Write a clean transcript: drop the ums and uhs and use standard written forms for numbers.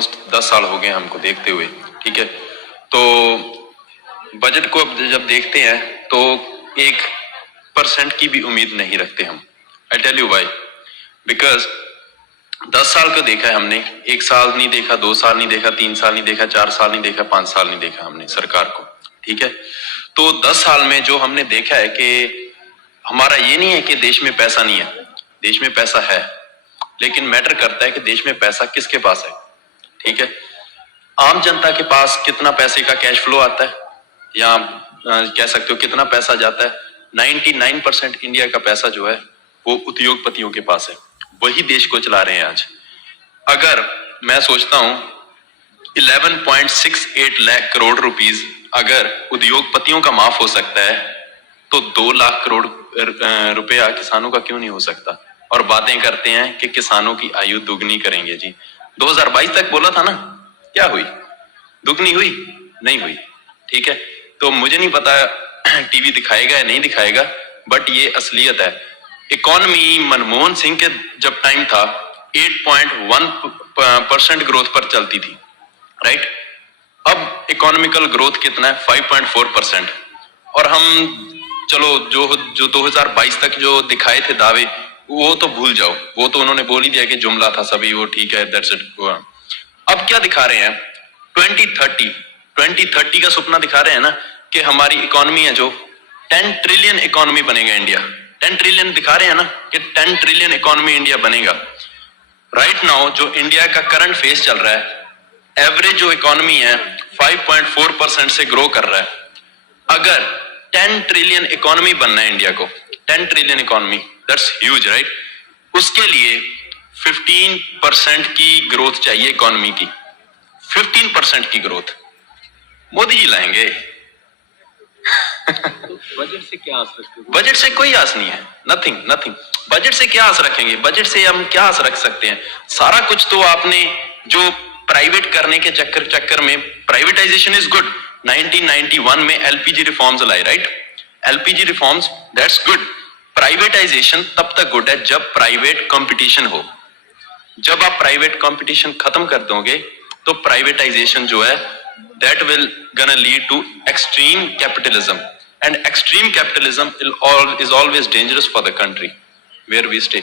Almost 10 साल हो गए हमको देखते हुए, ठीक है। तो बजट को जब देखते हैं तो 1% की भी उम्मीद नहीं रखते हम। I tell you why, because 10 साल को देखा है हमने, 1 साल नहीं देखा, 2 साल नहीं देखा, 3 साल नहीं देखा, 4 साल नहीं देखा, 5 साल नहीं देखा हमने सरकार को, ठीक है। तो 10 साल में जो हमने देखा है कि हमारा ये नहीं है कि देश में पैसा नहीं है, देश में पैसा है, लेकिन मैटर करता है कि देश में पैसा किसके पास है, ठीक है। आम जनता के पास कितना पैसे का कैश फ्लो आता है, या कह सकते हो कितना पैसा जाता है। 99% इंडिया का पैसा जो है वो उद्योगपतियों के पास है, वही देश को चला रहे हैं आज। अगर मैं सोचता हूं 11.68 लाख करोड़ रुपीस अगर उद्योगपतियों का माफ हो सकता है, तो 2 लाख करोड़ रुपया किसानों का क्यों नहीं हो सकता। और बातें करते हैं कि किसानों की आयु दुगनी करेंगे जी। 2022 तक बोला था ना, क्या हुई? दुगनी हुई? नहीं हुई, ठीक है। तो मुझे नहीं पता टीवी दिखाएगा या नहीं दिखाएगा, बट ये असलियत है। इकोनॉमी मनमोहन सिंह के जब टाइम था 8.1% ग्रोथ पर चलती थी, राइट। अब इकोनॉमिकल ग्रोथ कितना है? 5.4%। और हम चलो जो 2022 तक जो दिखाए थे दावे, वो तो भूल जाओ, वो तो उन्होंने बोल ही दिया कि जुमला था सभी, वो ठीक है, दैट्स इट। अब क्या दिखा रहे हैं? 2030 का सपना दिखा रहे हैं ना, कि हमारी इकोनॉमी है जो 10 ट्रिलियन इकोनॉमी बनेगा इंडिया। 10 ट्रिलियन दिखा रहे हैं ना कि 10 ट्रिलियन इकोनॉमी इंडिया बनेगा। राइट नाउ जो इंडिया का करंट फेज चल रहा है, एवरेज जो इकोनॉमी है 5.4% से ग्रो कर रहा है। अगर 10 ट्रिलियन इकोनॉमी बनना है इंडिया को, 10 trillion economy, that's huge, right. उसके लिए 15% की ग्रोथ चाहिए इकोनॉमी की, 15% की ग्रोथ मोदी जी लाएंगे। तो बजट से क्या आस रखते हो? बजट से कोई आस नहीं है, नथिंग नथिंग। बजट से क्या आस रखेंगे? बजट से हम क्या आस रख सकते हैं? सारा कुछ तो आपने जो प्राइवेट करने के चक्कर में, प्राइवेटाइजेशन इज गुड। 1991 में एलपीजी रिफॉर्म्स लाए, right. LPG reforms, that's good. Privatisation तब तक गुड है जब प्राइवेट कंपटीशन हो। जब आप प्राइवेट कंपटीशन खत्म कर दोगे तो प्राइवेटाइजेशन जो है that will gonna lead to extreme capitalism, and extreme capitalism is always dangerous for the country where we stay.